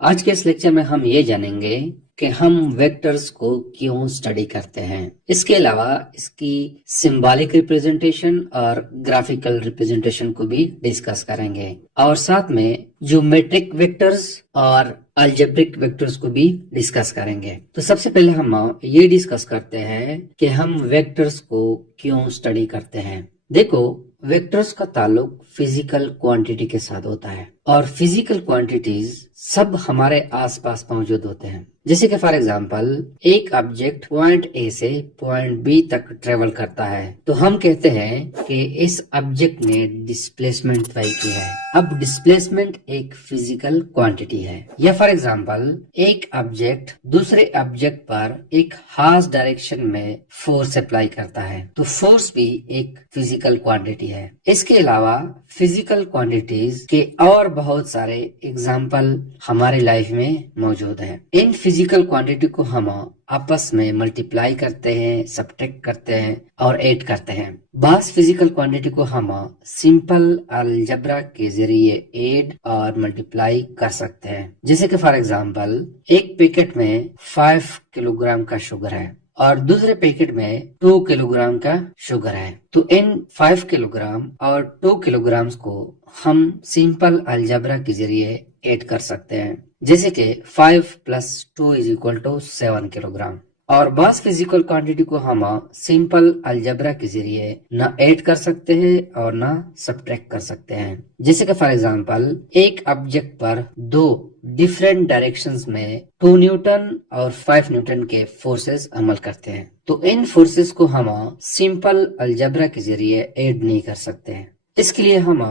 आज के इस लेक्चर में हम ये जानेंगे कि हम वेक्टर्स को क्यों स्टडी करते हैं। इसके अलावा इसकी सिंबॉलिक रिप्रेजेंटेशन और ग्राफिकल रिप्रेजेंटेशन को भी डिस्कस करेंगे और साथ में ज्योमेट्रिक वेक्टर्स और अलजेब्रिक वेक्टर्स को भी डिस्कस करेंगे। तो सबसे पहले हम ये डिस्कस करते हैं कि हम वेक्टर्स को क्यों स्टडी करते हैं। देखो, वेक्टर्स का ताल्लुक फिजिकल क्वांटिटी के साथ होता है और फिजिकल क्वांटिटीज सब हमारे आसपास मौजूद होते हैं। जैसे कि फॉर एग्जांपल एक ऑब्जेक्ट पॉइंट ए से पॉइंट बी तक ट्रेवल करता है तो हम कहते हैं कि इस ऑब्जेक्ट ने डिस्प्लेसमेंट तय की है। अब डिस्प्लेसमेंट एक फिजिकल क्वांटिटी है। या फॉर एग्जांपल एक ऑब्जेक्ट दूसरे ऑब्जेक्ट पर एक खास डायरेक्शन में फोर्स अप्लाई करता है तो फोर्स भी एक फिजिकल क्वांटिटी है। इसके अलावा फिजिकल क्वांटिटीज के और बहुत सारे एग्जाम्पल हमारे लाइफ में मौजूद हैं। इन फिजिकल क्वांटिटी को हम आपस में मल्टीप्लाई करते हैं, सब्ट्रैक्ट करते हैं और ऐड करते हैं। बास फिजिकल क्वांटिटी को हम सिंपल अलजेब्रा के जरिए ऐड और मल्टीप्लाई कर सकते हैं। जैसे कि फॉर एग्जांपल एक पैकेट में 5 किलोग्राम का शुगर है और दूसरे पैकेट में 2 किलोग्राम का शुगर है तो इन 5 किलोग्राम और 2 किलोग्राम को हम सिंपल अलजेब्रा के जरिए ऐड कर सकते हैं। जैसे कि 5 + 2 = 7 किलोग्राम। और बास फिजिकल क्वांटिटी को हम सिंपल अलजेब्रा के जरिए न ऐड कर सकते हैं और न सब्ट्रैक्ट कर सकते हैं। जैसे कि फॉर एग्जांपल एक ऑब्जेक्ट पर 2 डिफरेंट डायरेक्शंस में 2 न्यूटन और 5 न्यूटन के फोर्सेस अमल करते हैं तो इन फोर्सेस को हम सिंपल अलजेब्रा के जरिए ऐड नहीं कर सकते हैं। इसके लिए हम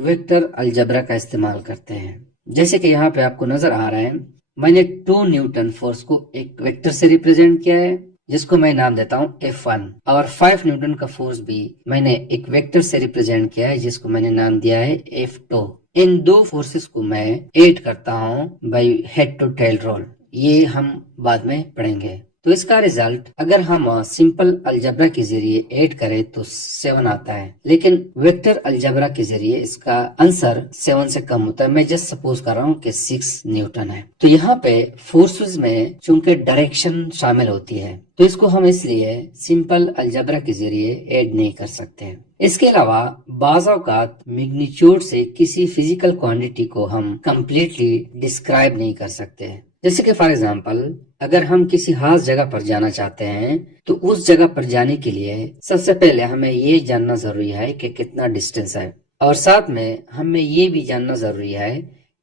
वेक्टर अलजेब्रा का इस्तेमाल करते हैं। जैसे कि यहाँ पे आपको नजर आ रहा है, मैंने 2 न्यूटन फोर्स को एक वेक्टर से रिप्रेजेंट किया है जिसको मैं नाम देता हूँ F1 और 5 न्यूटन का फोर्स भी मैंने एक वेक्टर से रिप्रेजेंट किया है जिसको मैंने नाम दिया है F2। इन 2 फोर्सेस को मैं ऐड करता हूँ by head to tail rule. ये हम बाद में पढ़ेंगे। तो इसका रिजल्ट अगर हम सिंपल अलजेब्रा के जरिए ऐड करें तो 7 आता है, लेकिन वेक्टर अलजेब्रा के जरिए इसका आंसर 7 से कम होता है। मैं जस्ट सपोज कर रहा हूँ कि 6 न्यूटन है। तो यहाँ पे फोर्सेस में चूंकि डायरेक्शन शामिल होती है तो इसको हम इसलिए सिंपल अलजेब्रा के जरिए ऐड नहीं कर सकते हैं। इसके अलावा बाज़ औक़ात मैग्नीट्यूड से किसी फिजिकल क्वांटिटी को हम कम्प्लीटली डिस्क्राइब नहीं कर सकते। जैसे कि फॉर एग्जांपल अगर हम किसी खास जगह पर जाना चाहते हैं तो उस जगह पर जाने के लिए सबसे पहले हमें ये जानना जरूरी है कि कितना डिस्टेंस है और साथ में हमें ये भी जानना जरूरी है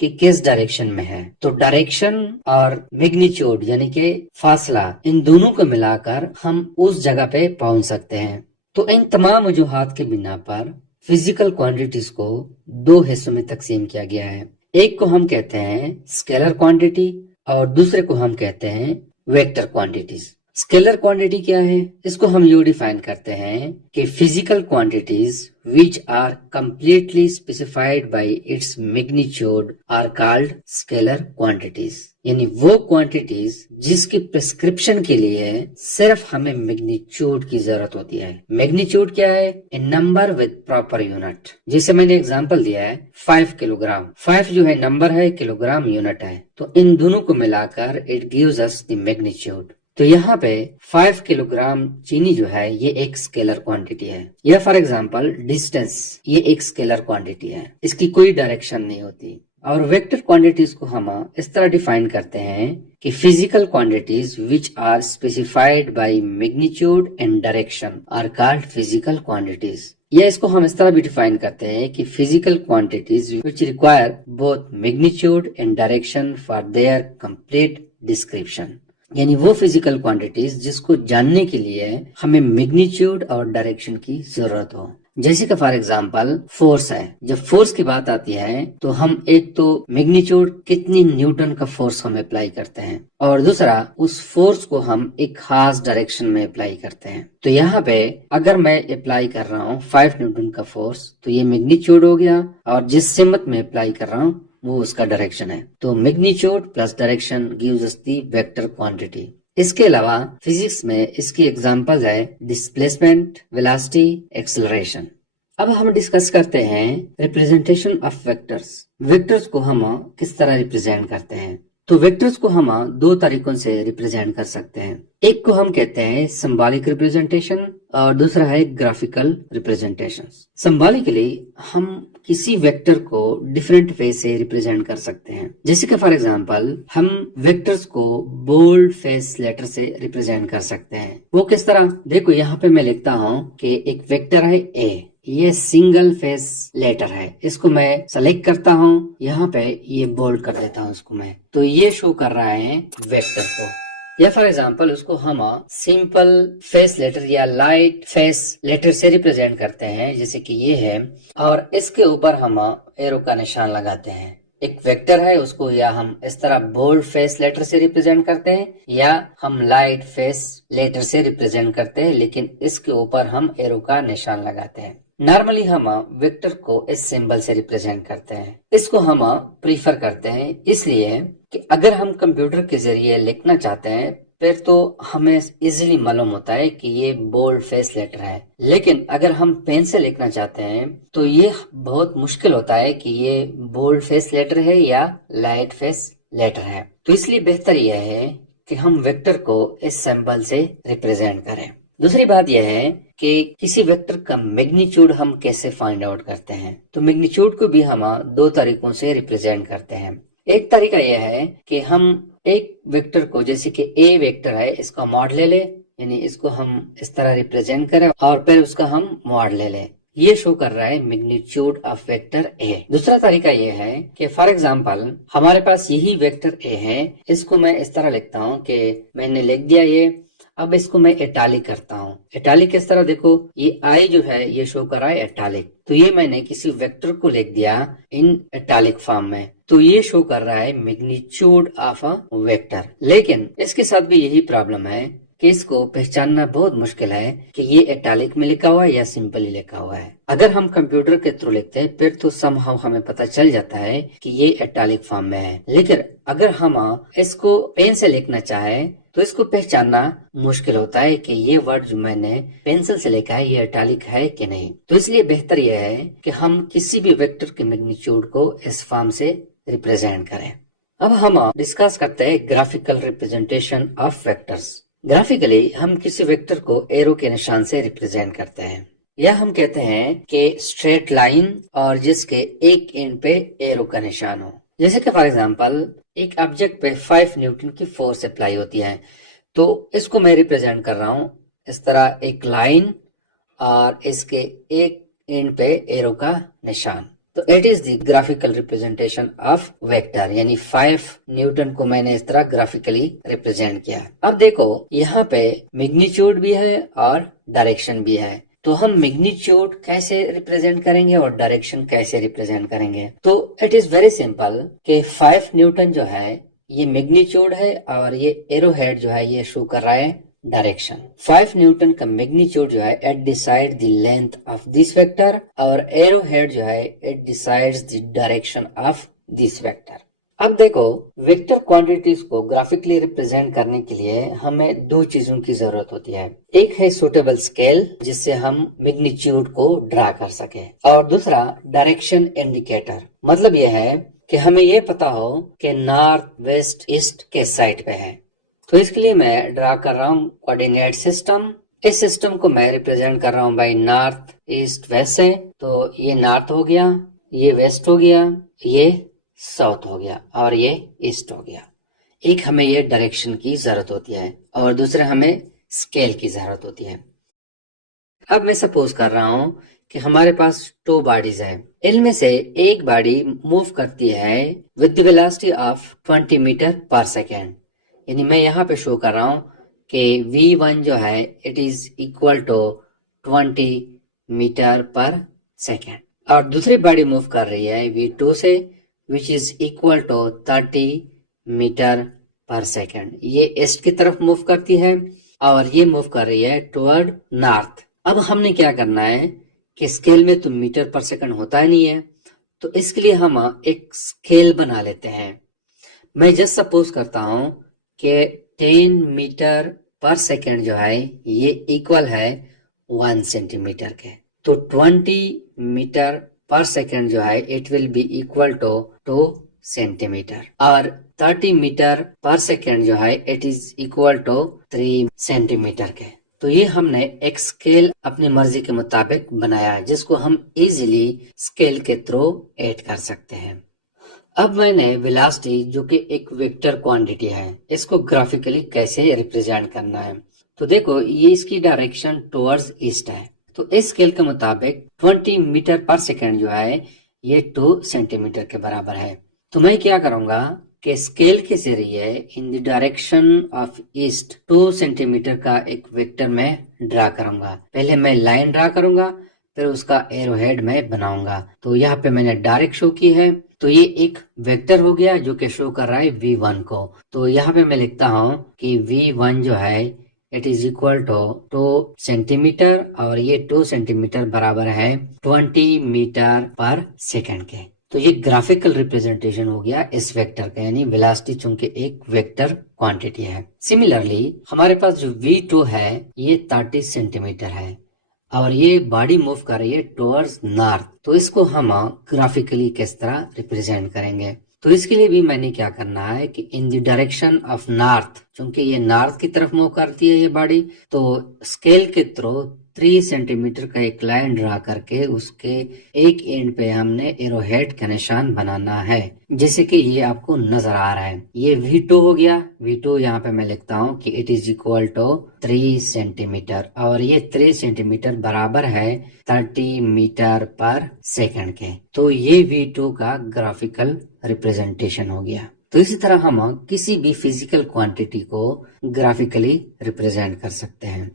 कि किस डायरेक्शन में है। तो डायरेक्शन और मैग्नीट्यूड यानी कि फासला, इन दोनों को मिलाकर हम उस जगह पे पहुंच सकते हैं। तो इन तमाम वजूहात के बिना पर फिजिकल क्वांटिटीज को 2 हिस्सों में तकसीम किया गया है। एक को हम कहते हैं स्केलर क्वांटिटी और दूसरे को हम कहते हैं वेक्टर क्वांटिटीज। स्केलर क्वांटिटी क्या है? इसको हम यूं डिफाइन करते हैं कि physical quantities which are completely specified by its magnitude are called scalar quantities। यानी वो क्वांटिटीज जिसकी प्रिस्क्रिप्शन के लिए सिर्फ हमें मैग्नीट्यूड की जरूरत होती है। मैग्नीट्यूड क्या है? ए नंबर विद प्रॉपर यूनिट। जैसे मैंने एग्जांपल दिया है 5 किलोग्राम। 5 जो है नंबर है, किलोग्राम यूनिट है, तो इन दोनों को मिलाकर it gives us the magnitude. तो यहाँ पे 5 किलोग्राम चीनी जो है ये एक स्केलर क्वांटिटी है। या फॉर एग्जांपल डिस्टेंस, ये एक स्केलर क्वांटिटी है, इसकी कोई डायरेक्शन नहीं होती। और वेक्टर क्वांटिटीज को हम इस तरह डिफाइन करते हैं कि physical quantities which are specified by magnitude and direction are called physical quantities. या इसको हम इस तरह भी डिफाइन करते हैं कि physical quantities which require both magnitude and direction for their complete description. यानी वो फिजिकल क्वांटिटीज जिसको जानने के लिए हमें मैग्नीट्यूड और डायरेक्शन की जरूरत हो। जैसे कि फॉर एग्जांपल फोर्स है। जब फोर्स की बात आती है तो हम एक तो मैग्नीट्यूड कितनी न्यूटन का फोर्स हम अप्लाई करते हैं और दूसरा उस फोर्स को हम एक खास डायरेक्शन में अप्लाई करते हैं। तो यहाँ पे अगर मैं अप्लाई कर रहा हूँ 5 न्यूटन का फोर्स तो ये मैग्नीट्यूड हो गया और जिस सिमत में अप्लाई कर रहा हूँ वो उसका डायरेक्शन है। तो magnitude plus direction gives us the vector quantity. इसके अलावा फिजिक्स में इसकी एग्जांपल्स है डिस्प्लेसमेंट, वेलोसिटी, एक्सेलरेशन। अब हम डिस्कस करते हैं रिप्रेजेंटेशन ऑफ वेक्टर्स। वेक्टर्स को हम किस तरह रिप्रेजेंट करते हैं। तो वेक्टर्स को हम दो तरीकों से रिप्रेजेंट कर सकते हैं। एक को हम कहते हैं सिंबॉलिक रिप्रेजेंटेशन और दूसरा है ग्राफिकल रिप्रेजेंटेशन। सिंबॉलिकली हम किसी वेक्टर को डिफरेंट वे से रिप्रेजेंट कर सकते हैं। जैसे कि फॉर एग्जांपल हम वेक्टर्स को बोल्ड फेस लेटर से रिप्रेजेंट कर सकते हैं। वो किस तरह? देखो यहाँ पे मैं लिखता हूँ कि एक वेक्टर है ए, ये सिंगल फेस लेटर है, इसको मैं सेलेक्ट करता हूँ, यहाँ पे ये बोल्ड कर देता हूँ इसको मैं, तो ये शो कर रहा है वेक्टर को। या फॉर एग्जाम्पल उसको हम सिंपल फेस लेटर या लाइट फेस लेटर से रिप्रेजेंट करते हैं, जैसे कि ये है, और इसके ऊपर हम एरो का निशान लगाते हैं। एक वेक्टर है उसको या हम इस तरह बोल्ड फेस लेटर से रिप्रेजेंट करते हैं या हम लाइट फेस लेटर से रिप्रेजेंट करते हैं, लेकिन इसके ऊपर हम एरो का निशान लगाते हैं। नॉर्मली हम वेक्टर को इस सिंबल से रिप्रेजेंट करते हैं। इसको हम प्रीफर करते हैं इसलिए कि अगर हम कंप्यूटर के जरिए लिखना चाहते हैं फिर तो हमें इजीली मालूम होता है कि ये बोल्ड फेस लेटर है, लेकिन अगर हम पेन से लिखना चाहते हैं तो ये बहुत मुश्किल होता है कि ये बोल्ड फेस लेटर है या लाइट फेस लेटर है। तो इसलिए बेहतर यह है कि हम वेक्टर को इस सिंबल से रिप्रेजेंट करें। दूसरी बात यह है कि किसी वेक्टर का मैग्नीट्यूड हम कैसे फाइंड आउट करते हैं। तो मैग्नीट्यूड को भी हम दो तरीकों से रिप्रेजेंट करते हैं। एक तरीका यह है कि हम एक वेक्टर को, जैसे कि ए वेक्टर है, इसका मॉड ले ले, यानी इसको हम इस तरह रिप्रेजेंट करें और फिर उसका हम मॉड ले ले। ये शो कर रहा है मैग्नीट्यूड ऑफ वेक्टर ए। दूसरा तरीका यह है कि फॉर एग्जांपल हमारे पास यही वेक्टर ए है, इसको मैं इस तरह लिखता हूँ कि मैंने लिख दिया ये, अब इसको मैं इटालिक करता हूँ। इटालिक किस तरह? देखो ये आई जो है ये शो कर रहा है इटालिक, तो ये मैंने किसी वेक्टर को लिख दिया इन इटालिक फॉर्म में, तो ये शो कर रहा है मैग्नीट्यूड ऑफ अ वेक्टर। लेकिन इसके साथ भी यही प्रॉब्लम है कि इसको पहचानना बहुत मुश्किल है कि ये इटालिक में लिखा हुआ है या सिंपली लिखा हुआ है। अगर हम कंप्यूटर के थ्रू लिखते हैं फिर तो समहाउ हमें पता चल जाता है कि ये इटालिक फॉर्म में है, लेकिन अगर हम इसको पेन से लिखना चाहे तो इसको पहचानना मुश्किल होता है कि ये वर्ड जो मैंने पेंसिल से लिखा है ये इटालिक है कि नहीं। तो इसलिए बेहतर यह है कि हम किसी भी वेक्टर के मैग्नीट्यूड को इस फॉर्म से रिप्रेजेंट करें। अब हम डिस्कस करते हैं graphical representation of vectors. Graphically हम किसी वेक्टर को एरो के निशान से रिप्रेजेंट करते हैं, या हम कहते हैं कि स्ट्रेट लाइन और जिसके एक एंड पे एरो का निशान हो। जैसे कि फॉर एग्जांपल एक ऑब्जेक्ट पे 5 न्यूटन की फोर्स अप्लाई होती है, तो इसको मैं रिप्रेजेंट कर रहा हूँ इस तरह, एक लाइन और इसके एक एंड पे एरो का निशान। तो it is the graphical representation of vector, यानी 5 न्यूटन को मैंने इस तरह ग्राफिकली रिप्रेजेंट किया। अब देखो यहाँ पे मैग्नीट्यूड भी है और डायरेक्शन भी है, तो हम मैग्नीट्यूड कैसे रिप्रेजेंट करेंगे और डायरेक्शन कैसे रिप्रेजेंट करेंगे? तो इट इज वेरी सिंपल कि 5 न्यूटन जो है ये मैग्नीट्यूड है और ये एरो हेड जो है ये शो कर रहा है डायरेक्शन। 5 न्यूटन का मैग्नीट्यूड जो है it decide the length of this vector और एरो हेड जो है it decides the direction of this vector. अब देखो वेक्टर क्वांटिटीज को ग्राफिकली रिप्रेजेंट करने के लिए हमें दो चीजों की जरूरत होती है। एक है सूटेबल स्केल जिससे हम मैग्नीट्यूड को ड्रा कर सके, और दूसरा डायरेक्शन इंडिकेटर। मतलब यह है कि हमें यह पता हो कि नॉर्थ वेस्ट ईस्ट किस साइड पे है। तो इसके लिए मैं ड्रा कर रहा हूँ कोऑर्डिनेट सिस्टम। इस सिस्टम को मैं रिप्रेजेंट कर रहा हूँ बाई नॉर्थ ईस्ट वेस्ट से। तो ये नॉर्थ हो गया, ये वेस्ट हो गया, ये साउथ हो गया और ये ईस्ट हो गया। एक हमें ये डायरेक्शन की जरूरत होती है और दूसरे हमें स्केल की जरूरत होती है। अब मैं सपोज कर रहा हूं कि हमारे पास 2 बॉडीज है, इनमें से एक बॉडी मूव करती है with the velocity of 20 metre per second. यानी मैं यहाँ पे शो कर रहा हूँ कि v1 जो है it is equal to 20 metre per second, और दूसरी बॉडी मूव कर रही है v2 से which is equal to 30 metre per second. ये ईस्ट की तरफ मूव करती है और ये मूव कर रही है टुवर्ड नॉर्थ। अब हमने क्या करना है कि स्केल में तो मीटर पर सेकेंड होता ही नहीं है, तो इसके लिए हम एक स्केल बना लेते हैं। मैं जस्ट सपोज करता हूं कि 10 मीटर पर सेकेंड जो है ये इक्वल है 1 सेंटीमीटर के, तो 20 मीटर पर सेकेंड जो है it will be equal to 2 centimetre, और 30 मीटर पर सेकेंड जो है it is equal to 3 centimetre के। तो ये हमने एक स्केल अपनी मर्जी के मुताबिक बनाया है जिसको हम इजीली स्केल के थ्रू ऐड कर सकते हैं। अब मैंने वेलोसिटी जो कि एक वेक्टर क्वांटिटी है इसको ग्राफिकली कैसे रिप्रेजेंट करना है। तो देखो ये इसकी डायरेक्शन टुवर्ड्स ईस्ट है। तो इस स्केल के मुताबिक 20 मीटर पर सेकेंड जो है ये 2 सेंटीमीटर के बराबर है। तो मैं क्या करूंगा कि स्केल के जरिए in the direction of east 2 centimetre का एक वेक्टर में ड्रा करूंगा। पहले मैं लाइन ड्रा करूंगा फिर उसका एरो हेड में बनाऊंगा। तो यहाँ पे मैंने डायरेक्ट शो की है। तो ये एक वेक्टर हो गया जो कि शो कर रहा है V1 को। तो यहाँ पे मैं लिखता हूँ कि V1 जो है it is equal to 2 centimetre और ये 2 सेंटीमीटर बराबर है 20 मीटर पर सेकेंड के। तो ये ग्राफिकल रिप्रेजेंटेशन हो गया इस वेक्टर का, यानी वेलोसिटी चूंकि एक वेक्टर क्वांटिटी है। सिमिलरली हमारे पास जो V2 है ये 30 सेंटीमीटर है और ये बॉडी मूव कर रही है टुवर्ड्स नॉर्थ। तो इसको हम ग्राफिकली किस तरह रिप्रेजेंट करेंगे। तो इसके लिए भी मैंने क्या करना है कि in the direction of north, चूंकि ये नॉर्थ की तरफ मूव करती है ये बॉडी, तो स्केल के थ्रू 3 सेंटीमीटर का एक लाइन ड्रा करके उसके एक एंड पे हमने एरो हेड का निशान बनाना है, जैसे कि ये आपको नजर आ रहा है। ये V2 हो गया। V2 यहाँ पे मैं लिखता हूँ कि it is equal to 3 centimetre और ये 3 सेंटीमीटर बराबर है 30 मीटर पर सेकंड के। तो ये V2 का ग्राफिकल रिप्रेजेंटेशन हो गया। तो इसी तरह हम किसी भी फिजिकल क्वांटिटी को ग्राफिकली रिप्रेजेंट कर सकते हैं।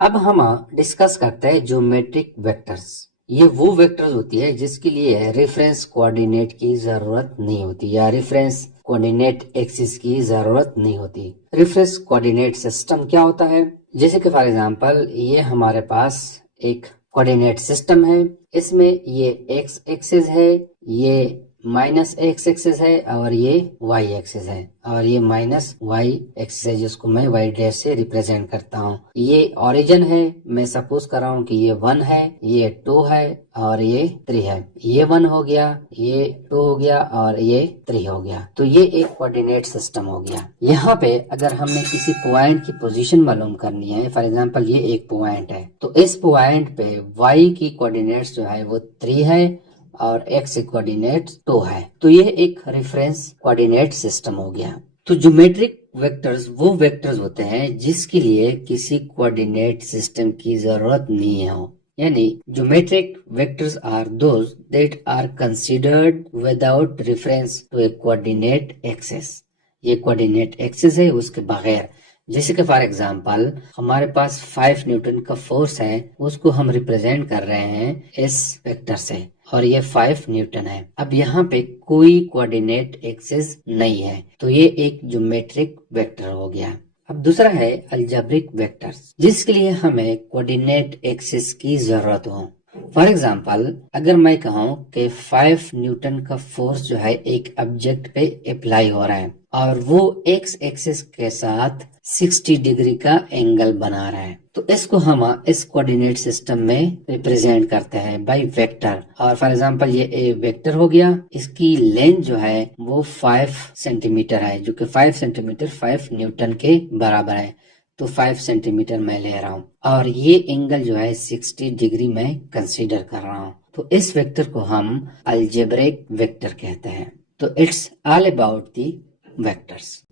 अब हम डिस्कस करते हैं ज्योमेट्रिक वेक्टर्स। ये वो वेक्टर्स होती है जिसके लिए रेफरेंस कोऑर्डिनेट की जरूरत नहीं होती या रेफरेंस कोऑर्डिनेट एक्सिस की जरूरत नहीं होती। रेफरेंस कोऑर्डिनेट सिस्टम क्या होता है, जैसे कि फॉर एग्जांपल ये हमारे पास एक कोऑर्डिनेट सिस्टम है। इसमें ये एक्स एक्सिस है, ये माइनस एक्स एक्सिस है और ये वाई एक्सिस है और ये माइनस वाई एक्सिस है जिसको मैं वाई डैश से रिप्रेजेंट करता हूँ। ये ओरिजिन है, मैं सपोज कर रहा हूँ कि ये 1 है, ये 2 है और ये 3 है। ये 1 हो गया, ये 2 हो गया और ये 3 हो गया। तो ये एक कोऑर्डिनेट सिस्टम हो गया। यहाँ पे अगर हमने किसी पॉइंट की पोजीशन मालूम करनी है, फॉर एग्जांपल ये एक पॉइंट है, तो इस पॉइंट पे वाई की कोऑर्डिनेट्स जो है वो 3 है और एक्स कोऑर्डिनेट 2 है। तो ये एक रेफरेंस कोऑर्डिनेट सिस्टम हो गया। तो ज्योमेट्रिक वेक्टर्स वो वेक्टर्स होते हैं जिसके लिए किसी कोऑर्डिनेट सिस्टम की जरूरत नहीं हो, यानी geometric vectors are those that are considered without reference to a coordinate axis. ये कोऑर्डिनेट एक्सिस है उसके बगैर। जैसे कि फॉर एग्जांपल हमारे पास 5 न्यूटन का फोर्स है, उसको हम रिप्रेजेंट कर रहे हैं इस वेक्टर से और ये 5 न्यूटन है। अब यहाँ पे कोई कोऑर्डिनेट एक्सिस नहीं है, तो ये एक ज्योमेट्रिक वेक्टर हो गया। अब दूसरा है अलजेब्रिक वेक्टर्स, जिसके लिए हमें कोऑर्डिनेट एक्सिस की जरूरत हो। फॉर एग्जाम्पल अगर मैं कहूँ कि 5 न्यूटन का फोर्स जो है एक ऑब्जेक्ट पे अप्लाई हो रहा है और वो एक्स एक्सिस के साथ 60 डिग्री का एंगल बना रहा है, तो इसको हम इस कोऑर्डिनेट सिस्टम में रिप्रेजेंट करते हैं बाय वेक्टर। और फॉर एग्जांपल ये ए वेक्टर हो गया, इसकी लेंथ जो है वो 5 सेंटीमीटर है, जो कि 5 सेंटीमीटर 5 न्यूटन के बराबर है। तो 5 सेंटीमीटर मैं ले रहा हूँ और ये एंगल जो है 60 डिग्री मैं कंसीडर कर रहा हूँ। तो इस वेक्टर को हम अलजेब्रिक वेक्टर कहते हैं। तो it's all about the vectors.